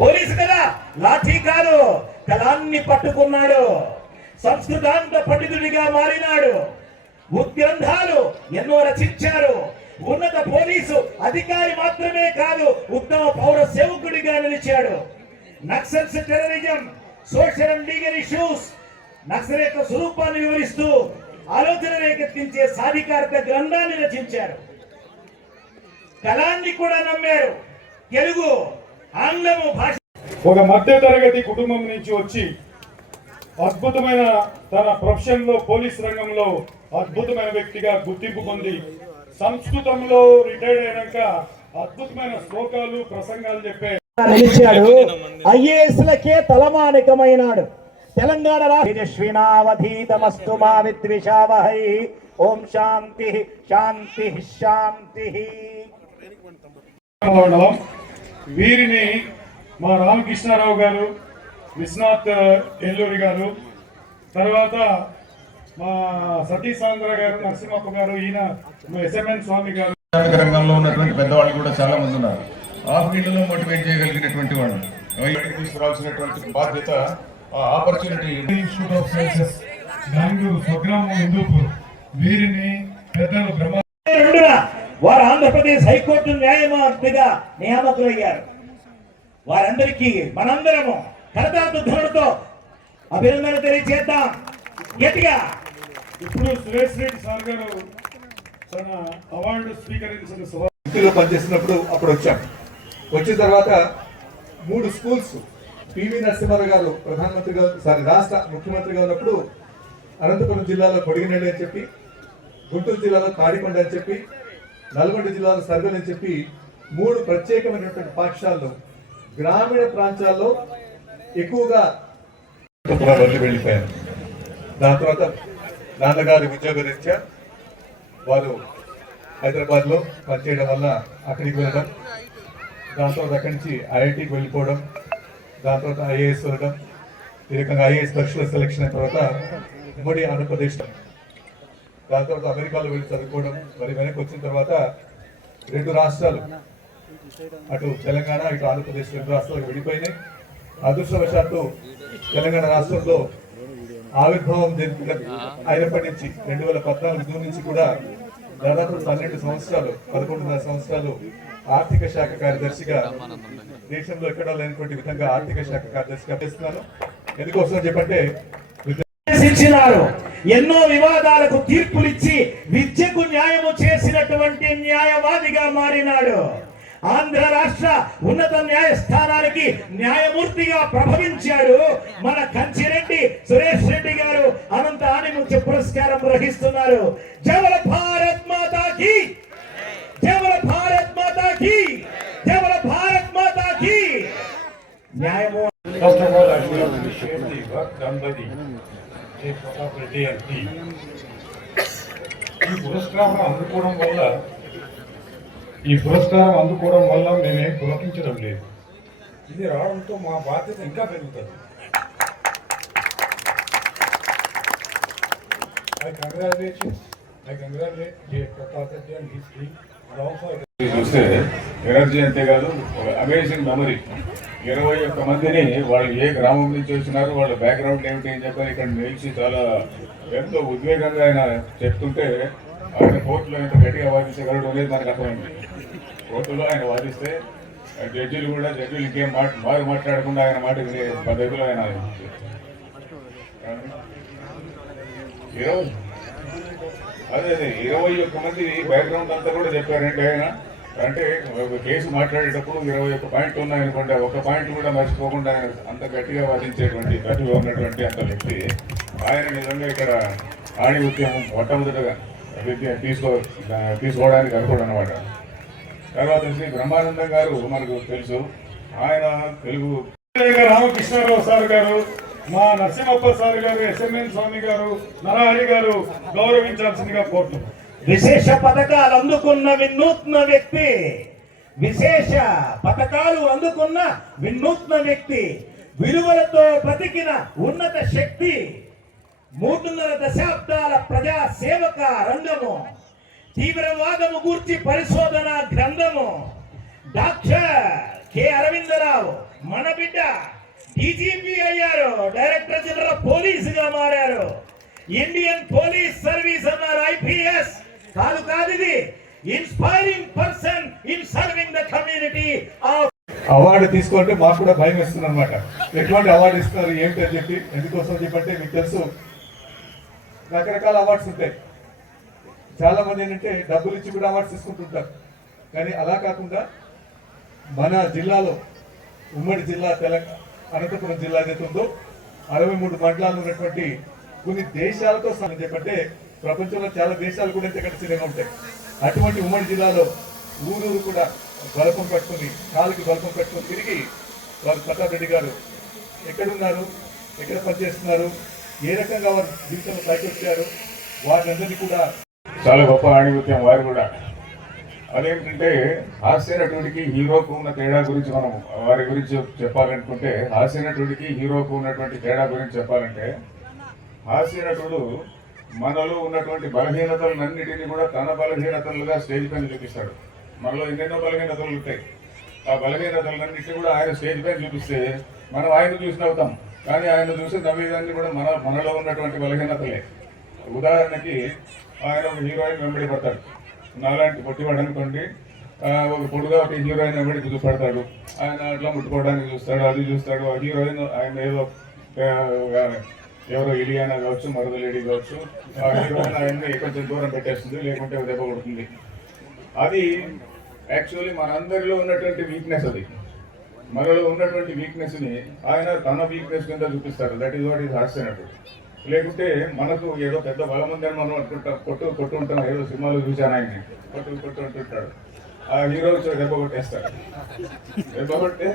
Police కదా, లాఠీ కాదు, కళాన్ని పట్టుకున్నాడు. సంస్కృతాంత పండితుడిగా మారినాడు. ఉద్గ్రంథాలు ఎన్నో రచించారు. ఉన్నత పోలీసు అధికారి మాత్రమే కాదు, ఉత్తమ పౌర సేవకుడిగా నిలిచాడు. Naxals, terrorism, social and legal issues, Naxal యొక్క స్వరూపాన్ని వివరిస్తూ ఆలోచన రేకెత్తించే సాధికారత గ్రంథాన్ని రచించారు. కళాన్ని కూడా నమ్మారు. తెలుగు, ఆంగ్లము భాష. ఒక మధ్య తరగతి కుటుంబం నుంచి వచ్చి అద్భుతమైన తన ప్రొఫెషన్ లో పోలీస్ రంగంలో అద్భుతమైన వ్యక్తిగా గుర్తింపు పొంది సంస్కృతంలో రిటైర్డ్ అయినాక అద్భుతమైన శ్లోకాలు, ప్రసంగాలు చెప్పే నిలిచాడు. ఐఏఎస్ లకే తలమానికమైనాడు. తెలంగాణ తేజస్వినావధీతమస్తు మా విద్విషావహై. ఓం శాంతి శాంతి శాంతి. వీరిని మా రామకృష్ణారావు గారు, విశ్వనాథ్ ఎల్లూరి గారు, తర్వాత మా సతీష్ ఆంధ్ర గారు, నరసింహప్ప గారు, ఈయన ఎస్ఎంఎన్ స్వామి గారు. రంగంలో ఉన్నటువంటి పెద్దవాళ్ళు కూడా చాలా మంది ఉన్నారు. ఆ ఫీల్డ్లో మోటివేట్ చేయగలిగినటువంటి వాళ్ళు తీసుకురావాల్సినటువంటి బాధ్యత, opportunity. Institute of sciences Bengaluru, స్వగ్రామం హిందూపూర్. వీరిని పెద్దలు వారు ఆంధ్రప్రదేశ్ హైకోర్టు న్యాయమూర్తిగా నియామకులయ్యారు. వారందరికీ మనందరము కరతార్థ ధ్వనులతో అభినందన తెలియజేద్దాం గట్టిగా. ఇప్పుడు సురేష్ రెడ్డి సార్ గారు తన అవార్డు స్వీకరించిన ఇంటిలో పనిచేసినప్పుడు అప్పుడు వచ్చాం. వచ్చిన తర్వాత 3 స్కూల్స్ పివి నరసింహారావు గారు ప్రధానమంత్రిగా రాష్ట్ర ముఖ్యమంత్రిగా ఉన్నప్పుడు అనంతపురం జిల్లాలో కొడిగినెల్లి అని చెప్పి, గుంటూరు జిల్లాలో తాడికొండ అని చెప్పి, నల్గొండ జిల్లాలో సర్వేలు అని చెప్పి 3 ప్రత్యేకమైనటువంటి పాఠశాలలు గ్రామీణ ప్రాంతాల్లో ఎక్కువగా వెళ్ళిపోయారు. దాని తర్వాత నాన్నగారి ఉద్యోగరీత్యా వారు హైదరాబాద్లో పనిచేయడం వల్ల అక్కడికి వెళ్ళడం, దాని తర్వాత అక్కడి నుంచి ఐఐటికి వెళ్ళిపోవడం, దాని తర్వాత ఐఏఎస్ వెళ్ళడం, ఈ రకంగా ఐఏఎస్ పరీక్షలో సెలెక్షన్ అయిన తర్వాత ఉమ్మడి ఆంధ్రప్రదేశ్, దాని తర్వాత అమెరికాలో వెళ్ళి చదువుకోవడం. మరి వెనక్కి వచ్చిన తర్వాత 2 రాష్ట్రాలు, అటు తెలంగాణ ఇటు ఆంధ్రప్రదేశ్ 2 రాష్ట్రాలకు విడిపోయినాయి. అదృష్టవశాత్తు తెలంగాణ రాష్ట్రంలో ఆవిర్భావం అయినప్పటి నుంచి 2014 జూన్ నుంచి కూడా దాదాపు 12 సంవత్సరాలు, 11.5 సంవత్సరాలు ఆర్థిక శాఖ కార్యదర్శిగా, దేశంలో ఎక్కడా లేనటువంటి విధంగా ఆర్థిక శాఖ కార్యదర్శిగా చేస్తున్నాను. ఎందుకోసం చెప్పంటే ఎన్నో వివాదాలకు తీర్పులిచ్చి విద్యకు న్యాయము చేసినటువంటి న్యాయవాదిగా మారినాడు. ఆంధ్ర రాష్ట్ర ఉన్నత న్యాయస్థానానికి న్యాయమూర్తిగా ప్రభవించాడు. మన కంచిరెడ్డి సురేష్ రెడ్డి గారు అనంత ఆణిముత్య పురస్కారం గ్రహిస్తున్నారు. జవల భారత్ మాతా కీ, జవల భారత్ మాతా కీ, జవల భారత్ మాతా కీ. న్యాయము ఈ పురస్కారం అందుకోవడం వల్ల నేనేం పులకించడం లేదు. ఇది రావడంతో మా బాధ్యత ఇంకా పెరుగుతుంది. I congratulate J. Pratap Reddy and his team and also చూస్తే ఎనర్జీ అంతేకాదు, అమేజింగ్ మెమరీ. 21 మందిని వాళ్ళు ఏ గ్రామం నుంచి వచ్చినారు, వాళ్ళ బ్యాక్గ్రౌండ్ ఏమిటి అని చెప్పని ఇక్కడ నిలిచి చాలా ఎంతో ఉద్వేగంగా ఆయన చెప్తుంటే, ఆయన కోర్టులో ఎంత గట్టిగా వాదించగలడు అనేది మనకు అర్థమైంది. కోర్టులో ఆయన వాదిస్తే జడ్జిలు ఇంకేం మాట్లాడకుండా ఆయన మాట వినే పద్ధతిలో ఆయన అదే 21 మంది బ్యాక్గ్రౌండ్ అంతా కూడా చెప్పారంటే ఆయన. అంటే ఒక కేసు మాట్లాడేటప్పుడు 21 పాయింట్లు ఉన్నాయనుకోండి, ఒక పాయింట్ కూడా మర్చిపోకుండా ఆయన అంత గట్టిగా వాదించేటువంటి ప్రతిభ ఉన్నటువంటి అంత వ్యక్తి ఆయన. నిజంగా ఇక్కడ ఆణి ఉద్యమం మొట్టమొదటిగా తీసుకోవడానికి అనుకోవడం అనమాట. తర్వాత శ్రీ బ్రహ్మానందం గారు మనకు తెలుసు. ఆయన తెలుగు రామకృష్ణారావు సార్ గారు, మా నరసింహప్ప సార్ గారు, ఎస్ఎంఎన్ స్వామి గారు, నరహరి గారు గౌరవించాల్సిందిగా కోరుతున్నాం. విశేష పథకాలు అందుకున్న వినూత్న వ్యక్తి, విశేష పథకాలు అందుకున్న వినూత్న వ్యక్తి, విలువలతో బతికిన ఉన్నత శక్తి, 3.5 దశాబ్దాల ప్రజా సేవక రంగము, తీవ్రవాదము గూర్చి పరిశోధన గ్రంథము, డాక్టర్ కె అరవిందరావు మన మన బిడ్డ డీజీపీ అయ్యారు, డైరెక్టర్ జనరల్ పోలీసుగా మారారు, ఇండియన్ పోలీస్ సర్వీస్ అన్నారు, ఐపీఎస్ కాదు ఇది inspiring person in serving the community of. Award తీసుకుంటే మాకు కూడా భయం వేస్తుంది అనమాట. ఎటువంటి అవార్డు ఇస్తున్నారు ఏమిటి అని చెప్పి. ఎందుకోసం చెప్పంటే మీకు తెలుసు రకరకాల అవార్డ్స్ ఉంటాయి. చాలా మంది ఏంటంటే డబ్బులు ఇచ్చి కూడా అవార్డ్స్ తీసుకుంటుంటారు. కానీ అలా కాకుండా మన జిల్లాలో ఉమ్మడి జిల్లా తెలంగాణ అనంతపురం జిల్లా ఏదైతే ఉందో 63 మండలాలు ఉన్నటువంటి కొన్ని దేశాలతో చెప్పంటే ప్రపంచంలో చాలా దేశాలు కూడా ఇంతకంటే చిన్నగా ఉంటాయి. అటువంటి ఉమ్మడి జిల్లాలో ఊరూరు కూడా బలపం పట్టుకుని కాలుకి బలపం పెట్టుకుని తిరిగి వారు ప్రతాప్ రెడ్డి గారు ఎక్కడున్నారు, ఎక్కడ పనిచేస్తున్నారు, ఏ రకంగా వారు జీవితంలో పైకి వచ్చారు, వారిని కూడా చాలా గొప్ప ఆణిముత్యం వారు కూడా. అదేంటంటే హాస్య నటుడికి హీరోకు ఉన్న తేడా గురించి మనం వారి గురించి చెప్పాలనుకుంటే, హాస్య నటుడికి హీరోకు ఉన్నటువంటి తేడా గురించి చెప్పాలంటే, హాస్య నటుడు మనలో ఉన్నటువంటి బలహీనతలన్నిటినీ కూడా తన బలహీనతలుగా స్టేజ్ పైన చూపిస్తాడు. మనలో ఎన్నెన్నో బలహీనతలు ఉంటాయి. ఆ బలహీనతలన్నింటినీ కూడా ఆయన స్టేజ్ పైన చూపిస్తే మనం ఆయన చూసి నవ్వుతాం, కానీ ఆయన చూసి నవ్వేదాన్ని కూడా మనలో ఉన్నటువంటి బలహీనతలే. ఉదాహరణకి ఆయన ఒక హీరోయిన్ వెంబడి పడతాడు. నాలాంటి పొట్టివాడు అనుకోండి, ఒక పొడుగా ఒక హీరోయిన్ వెంబడి చూపడతాడు. ఆయన అట్లా ముట్టుకోవడానికి చూస్తాడు, అది చూస్తాడు. ఆ హీరోయిన్ ఆయన ఏదో ఎవరో ఇలియానా కావచ్చు, మరొక లేడీ కావచ్చు, ఆ హీరోయిన్ ఆయన్ని కొంచెం దూరం పెట్టేస్తుంది, లేకుంటే దెబ్బ కొడుతుంది. అది యాక్చువల్లీ మనందరిలో ఉన్నటువంటి వీక్నెస్. అది మనలో ఉన్నటువంటి వీక్నెస్ని ఆయన తన వీక్నెస్ కింద చూపిస్తారు. దట్ ఈస్ వాట్ ఈస్ హాస్య నటుడు. లేకుంటే మనకు ఏదో పెద్ద బలం ఉందని మనం అనుకుంటాం, కొట్టు ఉంటాం. ఏదో సినిమాలో చూశాను ఆయన్ని కొట్టు అంటుంటాడు. ఆ హీరో దెబ్బ కొట్టేస్తాడు. దెబ్బ కొట్టే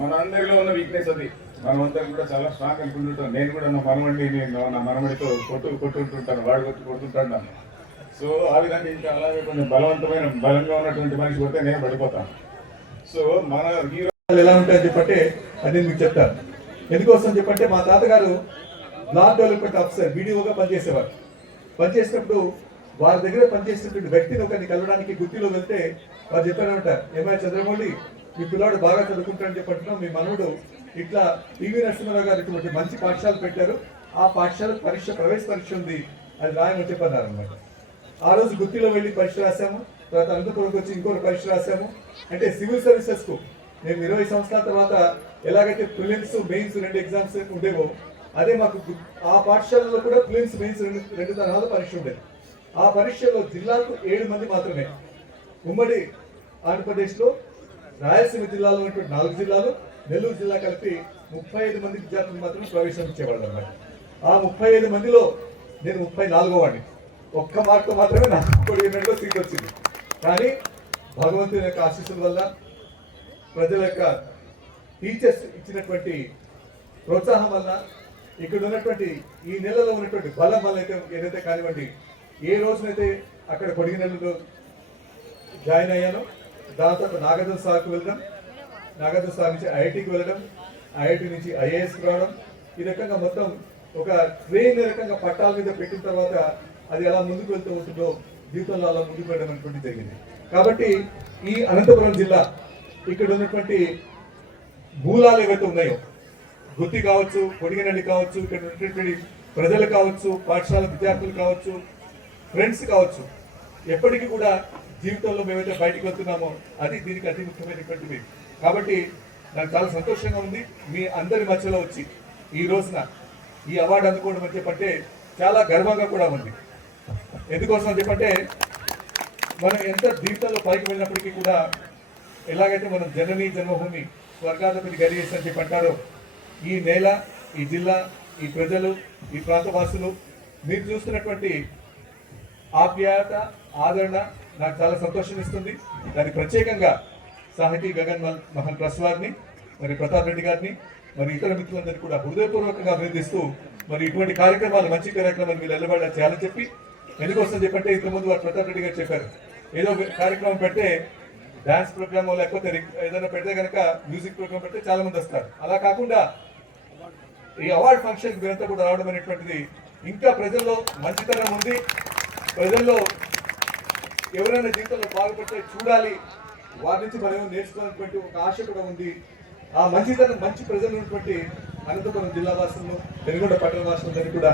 మన అందరిలో ఉన్న వీక్నెస్ అది. మనమందరం కూడా చాలా స్ట్రాంగ్ అనుకుంటుంటాం. నేను కూడా నా మనమడితో కొట్టుంటుంటాను, వాడు కొడుతుంటాడు నన్ను. సో ఆ విధంగా ఇంకా అలాగే కొంచెం బలంగా ఉన్నటువంటి మనిషి కొడితే నేను పడిపోతాను. సో మన హీరో ఎలా ఉంటాయని చెప్పంటే అది మీకు చెప్తాను. ఎందుకోసం చెప్పంటే మా తాతగారు బ్లాక్ డెవలప్మెంట్ ఆఫీసర్ BDOగా పనిచేసేవారు. పనిచేసినప్పుడు వారి దగ్గర పనిచేసినటువంటి వ్యక్తిని ఒకరిని కలవడానికి గుత్తిలో వెళ్తే వారు చెప్పారు ఉంటారు, ఏమైనా చంద్రమౌళి మీ పిల్లాడు బాగా చదువుకుంటాడని చెప్పంటున్నాం, మీ మనవుడు ఇట్లా PV నరసింహారావు గారు ఇటువంటి మంచి పాఠశాలలు పెట్టారు, ఆ పాఠశాల ప్రవేశ పరీక్ష ఉంది, అది రాయమని చెప్పన్నారు అనమాట. ఆ రోజు గుత్తిలో వెళ్ళి పరీక్ష రాసాము. తర్వాత అనంతపురంకి వచ్చి ఇంకొక పరీక్ష రాసాము. అంటే సివిల్ సర్వీసెస్కు మేము 20 సంవత్సరాల తర్వాత ఎలాగైతే ప్రిలిమ్స్ మెయిన్స్ 2 ఎగ్జామ్స్ ఉండేవో, అదే మాకు ఆ పాఠశాలలో కూడా ప్రిలిమ్స్ మెయిన్స్ రెండు తరహాల పరీక్ష ఉండేది. ఆ పరీక్షలో జిల్లాకు 7 మంది మాత్రమే. ఉమ్మడి ఆంధ్రప్రదేశ్లో రాయలసీమ జిల్లాలో ఉన్నటువంటి 4 జిల్లాలు, నెల్లూరు జిల్లా కలిపి 35 మంది విద్యార్థులు మాత్రమే ప్రవేశం ఇచ్చేవాళ్ళు అన్నమాట. ఆ 35 మందిలో నేను 34వ వాడిని. ఒక్క మార్కు మాత్రమే నాకు కొడిగినలో సీట్ వచ్చింది. కానీ భగవంతుని యొక్క ఆశీస్సుల వల్ల, ప్రజల యొక్క టీచర్స్ ఇచ్చినటువంటి ప్రోత్సాహం వల్ల, ఇక్కడ ఉన్నటువంటి ఈ నెలలో ఉన్నటువంటి బలం వల్ల అయితే ఏదైతే కానివ్వండి, ఏ రోజునైతే అక్కడ కొడిగినెలలో జాయిన్ అయ్యానో దాని తర్వాత నాగార్జున సార్కు వెళ్ళడం, నాగార్జున సార్ నుంచి IITకి వెళ్ళడం, IIT నుంచి IASకి రావడం, ఈ రకంగా మొత్తం ఒక ట్రైన్ రకంగా పట్టాల మీద పెట్టిన తర్వాత అది ఎలా ముందుకు వెళ్తూ ఉంటుందో జీవితంలో అలా ముందుకు వెళ్ళడం అనేటువంటి జరిగింది. కాబట్టి ఈ అనంతపురం జిల్లా ఇక్కడ ఉన్నటువంటి మూలాలు ఏవైతే ఉన్నాయో, గుత్తి కావచ్చు, కొడిగినల్లి కావచ్చు, ఇక్కడ ఉన్నటువంటి ప్రజలు కావచ్చు, పాఠశాల విద్యార్థులు కావచ్చు, ఫ్రెండ్స్ కావచ్చు, ఎప్పటికీ కూడా జీవితంలో మేమైతే బయటకు వెళ్తున్నామో అది దీనికి అతి ముఖ్యమైనటువంటివి. కాబట్టి నాకు చాలా సంతోషంగా ఉంది మీ అందరి మధ్యలో వచ్చి ఈ రోజున ఈ అవార్డు అందుకోవడం అని చెప్పంటే చాలా గర్వంగా కూడా ఉంది. ఎందుకోసం చెప్పంటే మనం ఎంత జీవితంలో పైకి వెళ్ళినప్పటికీ కూడా ఎలాగైతే మనం జననీ జన్మభూమి స్వర్గాధిపతి గరియేసి అని చెప్పి అంటారో, ఈ నేల, ఈ జిల్లా, ఈ ప్రజలు, ఈ ప్రాంతవాసులు మీరు చూస్తున్నటువంటి ఆప్యాయత, ఆదరణ నాకు చాలా సంతోషం ఇస్తుంది. దానికి ప్రత్యేకంగా సాహితీ గగన్ మహల్ ట్రస్ట్ వారిని, మరి ప్రతాప్ రెడ్డి గారిని, మరి ఇతర మిత్రులందరినీ కూడా హృదయపూర్వకంగా అభినందిస్తూ, మరి ఇటువంటి కార్యక్రమాలు, మంచి కార్యక్రమాలు మీరు నిలబడ చేయాలని చెప్పి, ఎందుకోసం చెప్పంటే ఇంతకుముందు వారు ప్రతాప్ రెడ్డి గారు చెప్పారు, ఏదో కార్యక్రమం పెడితే డాన్స్ ప్రోగ్రామ్ లేకపోతే ఏదైనా పెడితే కనుక మ్యూజిక్ ప్రోగ్రామ్ పెడితే చాలా మంది వస్తారు. అలా కాకుండా ఈ అవార్డ్ ఫంక్షన్ మీరంతా కూడా రావడం అనేటువంటిది ఇంకా ప్రజల్లో మంచితనం ఉంది. ప్రజల్లో ఎవరైనా జీవితంలో బాగుపడితే చూడాలి, వారి నుంచి మనం నేర్చుకున్నటువంటి ఒక ఆశ కూడా ఉంది. ఆ మంచితనం మంచి ప్రజలు ఉన్నటువంటి అనంతపురం జిల్లా వాసులను పెనుగొండ పట్టణ వాసులందరికీ కూడా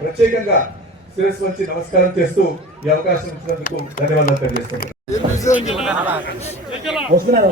ప్రత్యేకంగా శిరస్సు వంచి నమస్కారం చేస్తూ ఈ అవకాశం ఇచ్చినందుకు ధన్యవాదాలు తెలియజేస్తున్నాను. వస్తున్నారు